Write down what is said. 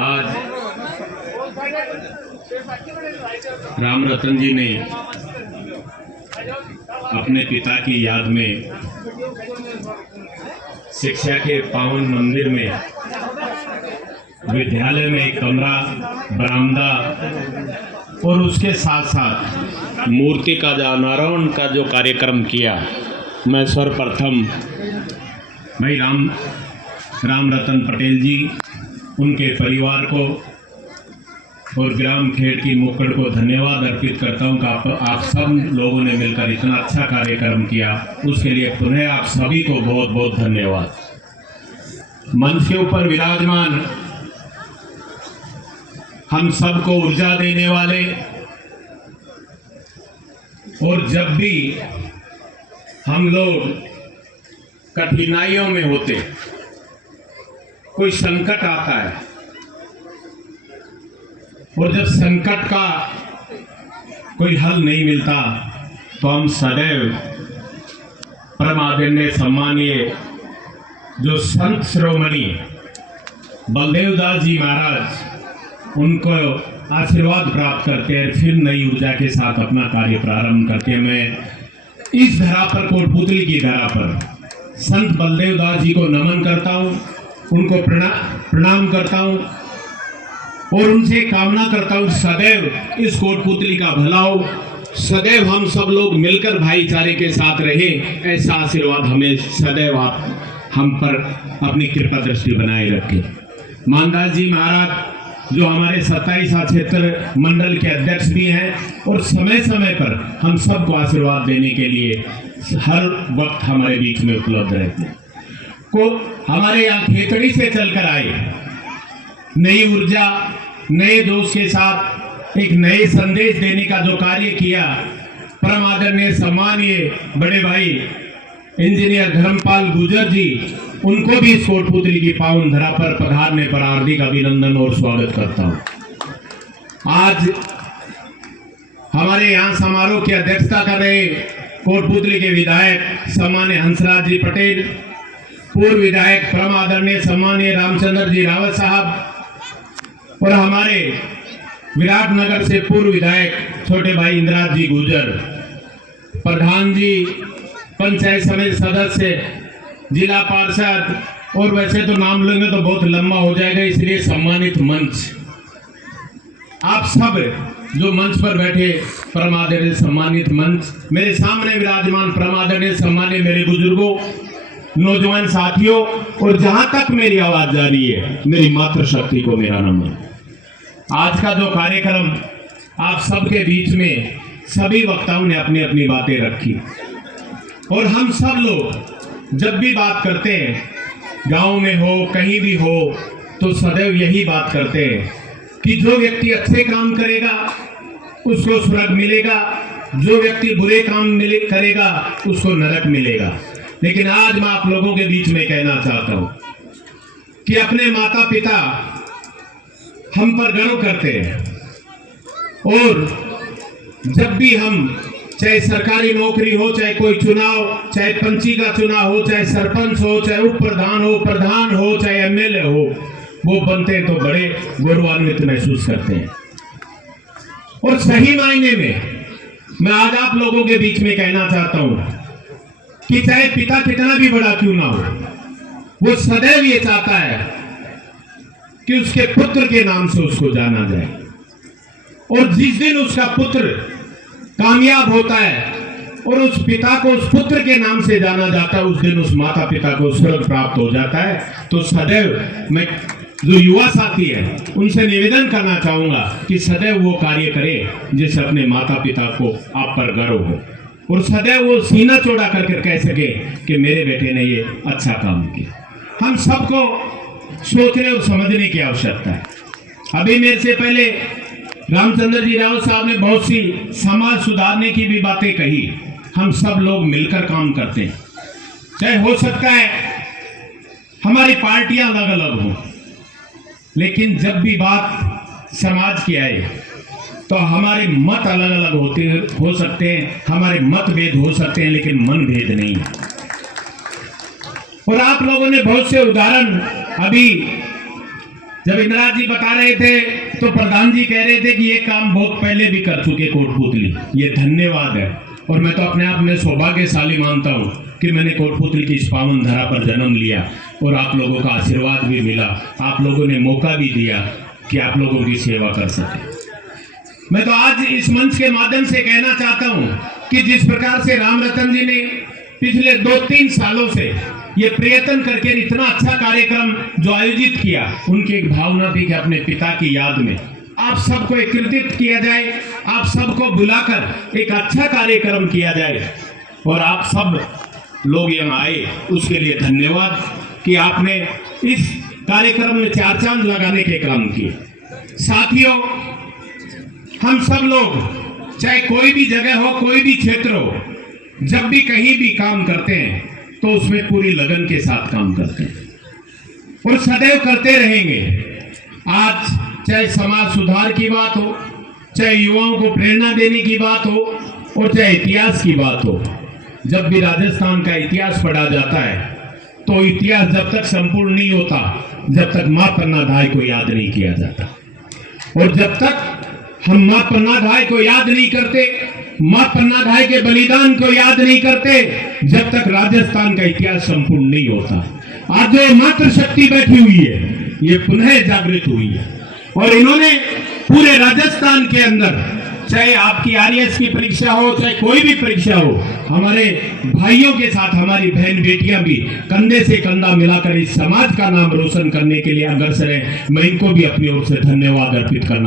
आज राम रतन जी ने अपने पिता की याद में शिक्षा के पावन मंदिर में विद्यालय में एक कमरा, बरामदा और उसके साथ साथ मूर्ति का जो अनावरण का जो कार्यक्रम किया, मैं सर्वप्रथम भाई राम रतन पटेल जी, उनके परिवार को और ग्राम खेड़ की मोकड़ को धन्यवाद अर्पित करता हूं कि आप सब लोगों ने मिलकर इतना अच्छा कार्यक्रम किया। उसके लिए पुनः आप सभी को बहुत बहुत धन्यवाद। मंच के ऊपर विराजमान हम सबको ऊर्जा देने वाले, और जब भी हम लोग कठिनाइयों में होते, कोई संकट आता है, और जब संकट का कोई हल नहीं मिलता, तो हम सदैव परम आदरणीय सम्मानीय जो संत शिरोमणि बलदेव दास जी महाराज, उनको आशीर्वाद प्राप्त करते हैं, फिर नई ऊर्जा के साथ अपना कार्य प्रारंभ करते हैं। मैं इस धरा पर, कोटपुतली की धरा पर, संत बलदेव दास जी को नमन करता हूं, उनको प्रणाम करता हूं और उनसे कामना करता हूं सदैव इस कोटपुतली का भला हो, सदैव हम सब लोग मिलकर भाईचारे के साथ रहे। ऐसा आशीर्वाद हमें सदैव आप हम पर अपनी कृपा दृष्टि बनाए रखें। मानदास जी महाराज जो हमारे 27वां क्षेत्र मंडल के अध्यक्ष भी हैं, और समय समय पर हम सबको आशीर्वाद देने के लिए हर वक्त हमारे बीच में उपलब्ध रहते हैं। को हमारे यहाँ खेतड़ी से चलकर आए, नई ऊर्जा, नए जोश के साथ एक नए संदेश देने का जो कार्य किया, परम आदरणीय सम्मानीय बड़े भाई इंजीनियर धर्मपाल गुर्जर जी, उनको भी इस कोटपुतली की पावन धरा पर पधारने पर हार्दिक अभिनंदन और स्वागत करता हूं। आज हमारे यहाँ समारोह की अध्यक्षता कर रहे कोटपुतली के विधायक सम्मान्य हंसराज जी पटेल, पूर्व विधायक परम आदरणीय सम्मानीय रामचंद्र जी रावत साहब, और हमारे विराटनगर से पूर्व विधायक छोटे भाई इंद्राज जी गुर्जर, प्रधान जी, पंचायत समिति सदस्य, जिला पार्षद, और वैसे तो नाम लेंगे तो बहुत लंबा हो जाएगा, इसलिए सम्मानित मंच, आप सब जो मंच पर बैठे परम आदरणीय सम्मानित मंच, मेरे सामने विराजमान परम आदरणीय सम्मानीय मेरे बुजुर्गों, नौजवान साथियों, और जहां तक मेरी आवाज जा रही है, मेरी मातृशक्ति को मेरा नमन। आज का जो कार्यक्रम आप सबके बीच में सभी वक्ताओं ने अपनी अपनी बातें रखी, और हम सब लोग जब भी बात करते हैं, गांव में हो कहीं भी हो, तो सदैव यही बात करते हैं कि जो व्यक्ति अच्छे काम करेगा उसको स्वर्ग मिलेगा, जो व्यक्ति बुरे काम करेगा उसको नरक मिलेगा। लेकिन आज मैं आप लोगों के बीच में कहना चाहता हूं कि अपने माता पिता हम पर गर्व करते हैं, और जब भी हम, चाहे सरकारी नौकरी हो, चाहे कोई चुनाव, चाहे पंची का चुनाव हो, चाहे सरपंच हो, चाहे उप प्रधान हो, प्रधान हो, चाहे एमएलए हो, वो बनते हैं तो बड़े गौरवान्वित महसूस करते हैं। और सही मायने में मैं आज आप लोगों के बीच में कहना चाहता हूं कि चाहे पिता कितना भी बड़ा क्यों ना हो, वो सदैव ये चाहता है कि उसके पुत्र के नाम से उसको जाना जाए, और जिस दिन उसका पुत्र कामयाब होता है और उस पिता को उस पुत्र के नाम से जाना जाता है, उस दिन उस माता पिता को स्वर्ग प्राप्त हो जाता है। तो सदैव मैं जो युवा साथी है उनसे निवेदन करना चाहूंगा कि सदैव वो कार्य करें जिससे अपने माता पिता को आप पर गर्व हो, और सदैव वो सीना चौड़ा करके कह सके कि मेरे बेटे ने ये अच्छा काम किया। हम सबको सोचने और समझने की आवश्यकता है। अभी मेरे से पहले रामचंद्र जी रावत साहब ने बहुत सी समाज सुधारने की भी बातें कही। हम सब लोग मिलकर काम करते हैं, चाहे हो सकता है हमारी पार्टियां अलग अलग हों, लेकिन जब भी बात समाज की आए तो हमारे मत अलग अलग हो सकते हैं, हमारे मतभेद हो सकते हैं, लेकिन मन भेद नहीं है। और आप लोगों ने बहुत से उदाहरण अभी जब इंदिरा जी बता रहे थे तो प्रधान जी कह रहे थे कि ये काम बहुत पहले भी कर चुके कोटपुतली, ये धन्यवाद है। और मैं तो अपने आप में सौभाग्यशाली मानता हूँ कि मैंने कोटपुतली की इस पावन धरा पर जन्म लिया और आप लोगों का आशीर्वाद भी मिला, आप लोगों ने मौका भी दिया कि आप लोगों की सेवा कर सके। मैं तो आज इस मंच के माध्यम से कहना चाहता हूं कि जिस प्रकार से राम रतन जी ने पिछले 2-3 सालों से ये प्रयत्न करके इतना अच्छा कार्यक्रम जो आयोजित किया, उनकी एक भावना थी कि अपने पिता की याद में आप सबको एकत्रित किया जाए, आप सबको बुलाकर एक अच्छा कार्यक्रम किया जाए और आप सब लोग यहाँ आए, उसके लिए धन्यवाद कि आपने इस कार्यक्रम में 4 चांद लगाने के काम किए। साथियों, हम सब लोग चाहे कोई भी जगह हो, कोई भी क्षेत्र हो, जब भी कहीं भी काम करते हैं तो उसमें पूरी लगन के साथ काम करते हैं और सदैव करते रहेंगे। आज चाहे समाज सुधार की बात हो, चाहे युवाओं को प्रेरणा देने की बात हो और चाहे इतिहास की बात हो, जब भी राजस्थान का इतिहास पढ़ा जाता है तो इतिहास जब तक संपूर्ण नहीं होता जब तक मां पन्नाधाय को याद नहीं किया जाता। और जब तक हम मां पन्नाधाय को याद नहीं करते, मां पन्नाधाय के बलिदान को याद नहीं करते, जब तक राजस्थान का इतिहास संपूर्ण नहीं होता। आज जो मातृशक्ति बैठी हुई है ये पुनः जागृत हुई है और इन्होंने पूरे राजस्थान के अंदर, चाहे आपकी आरएएस की परीक्षा हो, चाहे कोई भी परीक्षा हो, हमारे भाइयों के साथ हमारी बहन बेटियां भी कंधे से कंधा मिलाकर इस समाज का नाम रोशन करने के लिए अग्रसर है। मैं इनको भी अपनी ओर से धन्यवाद अर्पित करना